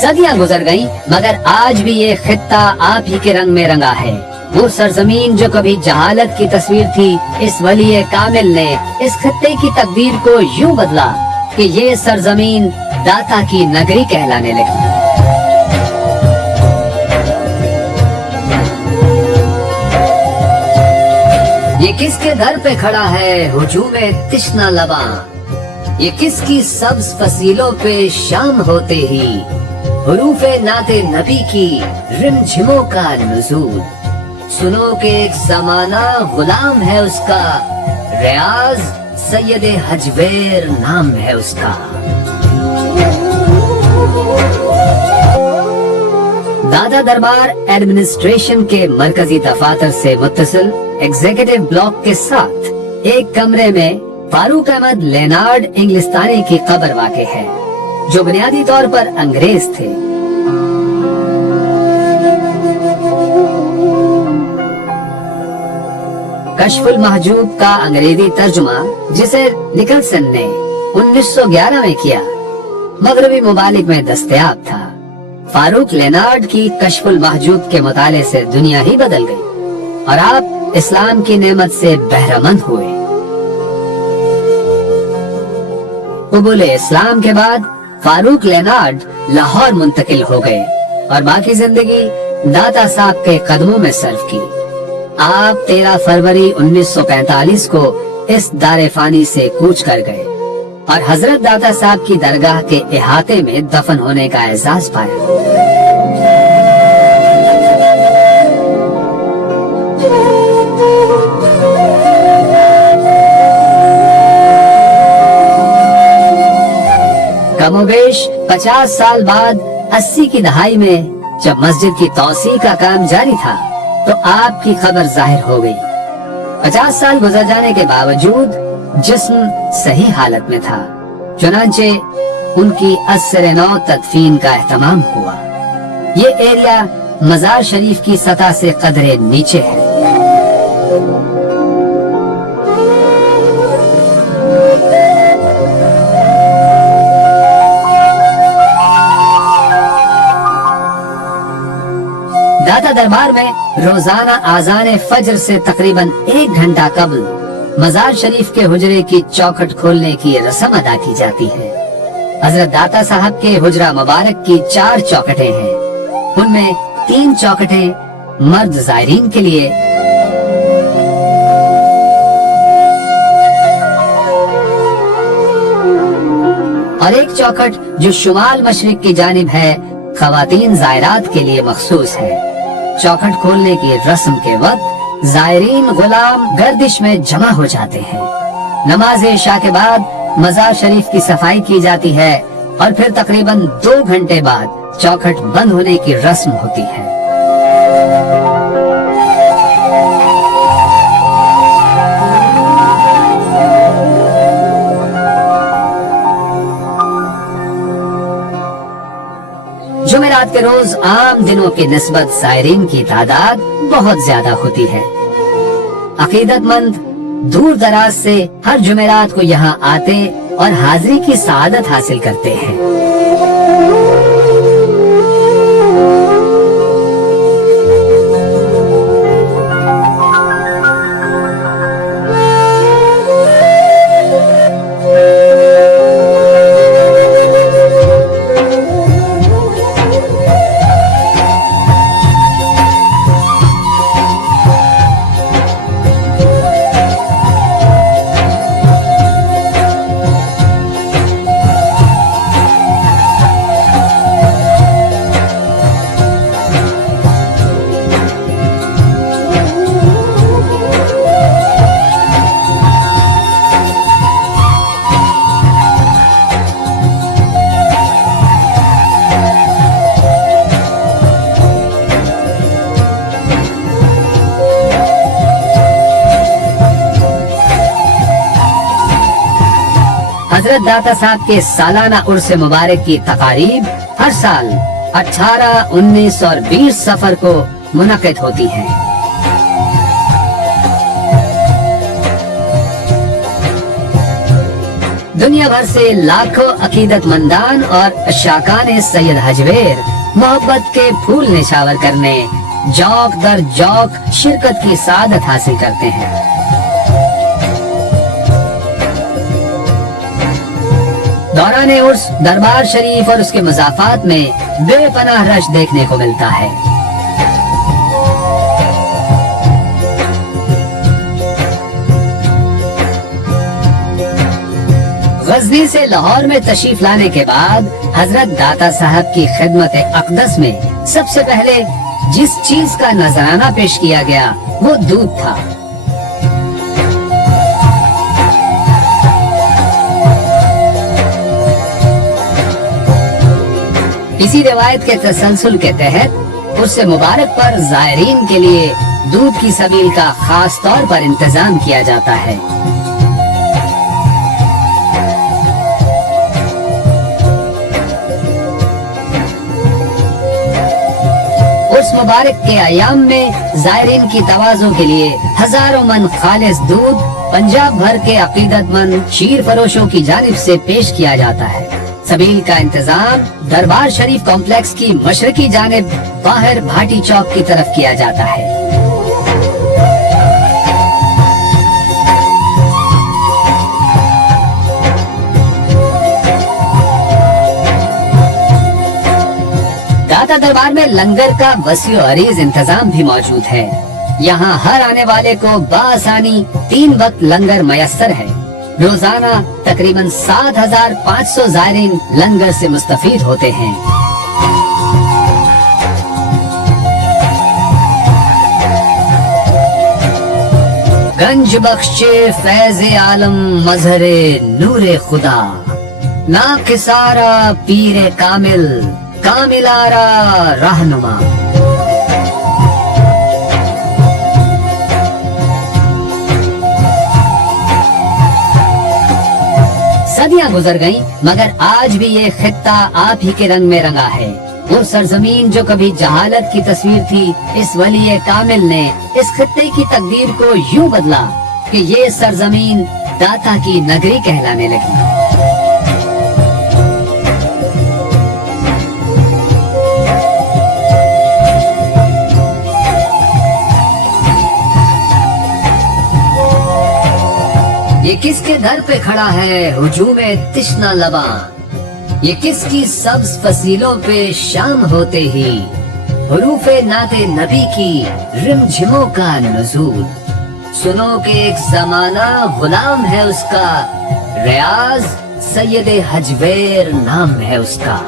सदियां गुजर गईं, मगर आज भी ये खित्ता आप ही के रंग में रंगा है। वो सरजमीन जो कभी जहालत की तस्वीर थी, इस वली कामिल ने इस खित्ते की तकदीर को यूं बदला कि ये सरजमीन दाता की नगरी कहलाने लगी। ये किसके दर पे खड़ा है हुजूमे तिश्ना लबा, ये किसकी सब्ज फसीलों पे शाम होते ही हुरूफे नाते नबी की रिमझिमों का नुज़ूल। सुनो के एक ज़माना गुलाम है उसका, रियाज सैयदे हजवेर नाम है उसका। दादा दरबार एडमिनिस्ट्रेशन के मरकजी दफातर से मुत्तसिल एग्जीक्यूटिव ब्लॉक के साथ एक कमरे में फारूक अहमद लेनार्ड इंग्लिस्तानी की कब्र वाक़े है, जो बुनियादी तौर पर अंग्रेज थे। कश्फुल महजूब का अंग्रेजी तर्जुमा, जिसे निकलसन ने 1911 में किया, मगरबी मुमालिक में दस्तयाब था। फारूक लेनार्ड की कश्फुल महजूब के मुताले से दुनिया ही बदल गई और आप इस्लाम की नेमत से बहरमंद हुए। कबूल इस्लाम के बाद फारूक लेनार्ड लाहौर मुंतकिल हो गए और बाकी जिंदगी दाता साहब के कदमों में सर्व की। आप 13 फरवरी 1945 को इस दारे फानी से कूच कर गए और हजरत दाता साहब की दरगाह के इहाते में दफन होने का एजाज पाया। कमोबेश 50 साल बाद 80 की दहाई में जब मस्जिद की तौसी का काम जारी था, तो आपकी खबर जाहिर हो गई। 50 साल गुजर जाने के बावजूद जिस्म सही हालत में था, चुनांचे उनकी अस्सर नौ तदफीन का एहतमाम हुआ। ये एरिया मजार शरीफ की सतह से कदरे नीचे है। दाता दरबार में रोजाना आजान फजर से तकरीबन 1 घंटा कबल मजार शरीफ के हुजरे की चौखट खोलने की रस्म अदा की जाती है। हजरत दाता साहब के हुजरा मुबारक की 4 चौखटें हैं। उनमें 3 चौखटें मर्द जायरीन के लिए और एक चौखट जो शुमाल मशरिक की जानिब है, खवातीन जायरात के लिए मखसूस है। चौखट खोलने की रस्म के वक्त जायरीन गुलाम गर्दिश में जमा हो जाते हैं। नमाज इशा के बाद मजार शरीफ की सफाई की जाती है और फिर तकरीबन 2 घंटे बाद चौखट बंद होने की रस्म होती है। जुमेरात के रोज आम दिनों की निस्बत जायरीन की तादाद बहुत ज्यादा होती है। अकीदतमंद दूर दराज से हर जुमेरात को यहाँ आते और हाजिरी की सआदत हासिल करते हैं। हजरत दाता साहब के सालाना उर्स मुबारक की तकारीब हर साल 18, 19 और 20 सफर को मुनक़िद होती हैं। دنیا بھر سے لاکھوں عقیدت مندان اور شاکان سید حجویر محبت کے پھول نشاور کرنے جوق در جوق شرکت کی سعادت حاصل کرتے ہیں۔ دوران عرس دربار شریف اور اس کے مضافات میں بے پناہ رش دیکھنے کو ملتا ہے۔ غزنی سے لاہور میں تشریف لانے کے بعد حضرت داتا صاحب کی خدمت اقدس میں سب سے پہلے جس چیز کا نذرانہ پیش کیا گیا وہ دودھ تھا۔ اسی روایت کے تسلسل کے تحت اس سے مبارک پر زائرین کے لیے دودھ کی سبیل کا خاص طور پر انتظام کیا جاتا ہے۔ اس مبارک کے ایام میں زائرین کی تواضع کے لیے ہزاروں من خالص دودھ پنجاب بھر کے عقیدت مند شیر فروشوں کی جانب سے پیش کیا جاتا ہے۔ سبیل کا انتظام دربار شریف کمپلیکس کی مشرقی جانب باہر بھاٹی چوک کی طرف کیا جاتا ہے۔ داتا دربار میں لنگر کا وسیع و عریض انتظام بھی موجود ہے۔ یہاں ہر آنے والے کو بآسانی 3 وقت لنگر میسر ہے۔ روزانہ تقریباً 7500 زائرین لنگر سے مستفید ہوتے ہیں۔ گنج بخش فیض عالم مظہر نور خدا، ناقصارا پیر کامل کاملارا رہنما۔ صدیاں گزر گئیں مگر آج بھی یہ خطہ آپ ہی کے رنگ میں رنگا ہے۔ وہ سرزمین جو کبھی جہالت کی تصویر تھی، اس ولی کامل نے اس خطے کی تقدیر کو یوں بدلا کہ یہ سرزمین داتا کی نگری کہلانے لگی۔ یہ کس کے در پہ کھڑا ہے ہجوم تشنا لباں، یہ کس کی سبز فصیلوں پہ شام ہوتے ہی حروف نعت نبی کی رم جھموں کا نزول۔ سنو کہ ایک زمانہ غلام ہے اس کا، ریاض سید حجویر نام ہے اس کا۔